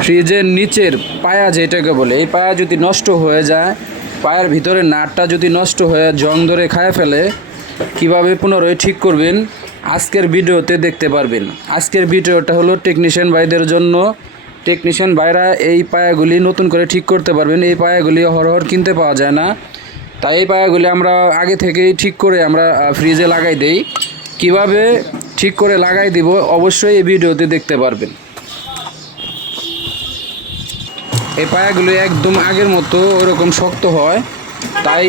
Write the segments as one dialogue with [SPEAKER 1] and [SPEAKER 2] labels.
[SPEAKER 1] ফ্রিজের নিচের পায়া যেটাকে বলে, এই পায়া যদি নষ্ট হয়ে যায়, পায়ের ভিতরে নাটটা যদি নষ্ট হয়ে জং ধরে খায় ফেলে, কীভাবে পুনরায় ঠিক করবেন? আজকের ভিডিওতে দেখতে পারবেন। আজকের ভিডিওটা হলো টেকনিশিয়ান ভাইদের জন্য। টেকনিশিয়ান ভাইরা এই পায়াগুলি নতুন করে ঠিক করতে পারবেন। এই পায়াগুলি হরহর কিনতে পাওয়া যায় না। তাই এই পায়াগুলি আমরা আগে থেকেই ঠিক করে আমরা ফ্রিজে লাগাই দেই। কীভাবে ঠিক করে লাগাই দিব অবশ্যই এই ভিডিওতে দেখতে পারবেন। এই পায়াগুলো একদম আগের মতো ওরকম শক্ত হয়, তাই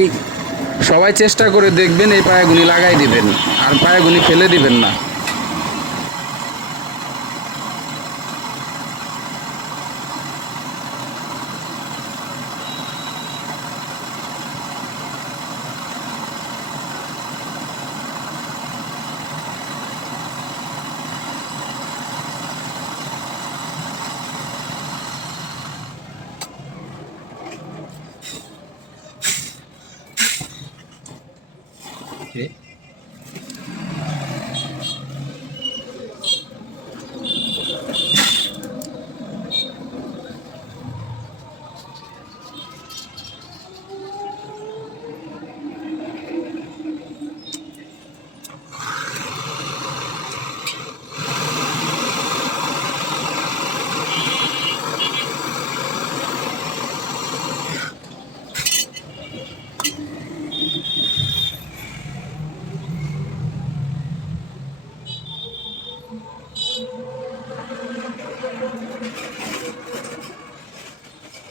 [SPEAKER 1] সবাই চেষ্টা করে দেখবেন এই পায়াগুনি লাগাই দিবেন, আর পায়াগুনি ফেলে দিবেন না।
[SPEAKER 2] Okay.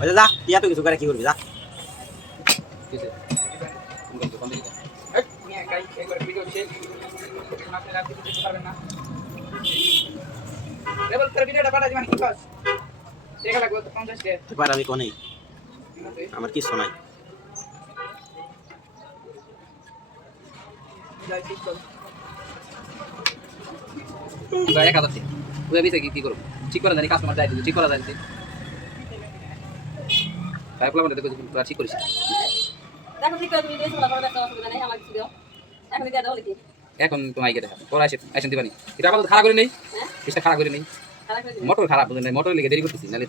[SPEAKER 2] যে যা ইয়া তো কিছু করে কি করবি যা। আমি কোনে আমার কিছু নাই।
[SPEAKER 3] এক হাজার দিন বুঝে কি কি করব ঠিক করা জানি কাস্টমার যাই ঠিক করা তারপর আমাদের দেখো তোরা ঠিক করিস
[SPEAKER 4] দেখো ঠিক করে তুমি দিয়েছ বলা করে একটা অসুবিধা নেই আমার কিছু দিও। এখন দিয়ে দাও
[SPEAKER 3] এখন তোমার আইকে দেখা পরে আসে আসেন দিবানি এটা আপাতত খারাপ করে নেই।
[SPEAKER 4] হ্যাঁ?
[SPEAKER 3] পিসটা খারাপ করে নেই।
[SPEAKER 4] খারাপ করে দিবি
[SPEAKER 3] মোটর খারাপ বুঝলেন না মোটর লেগে দেরি করতেছি নাহলে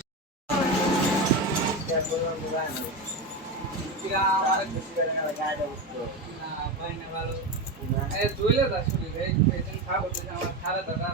[SPEAKER 1] ভাই খারাপ হচ্ছে আমার খারাপ দাদা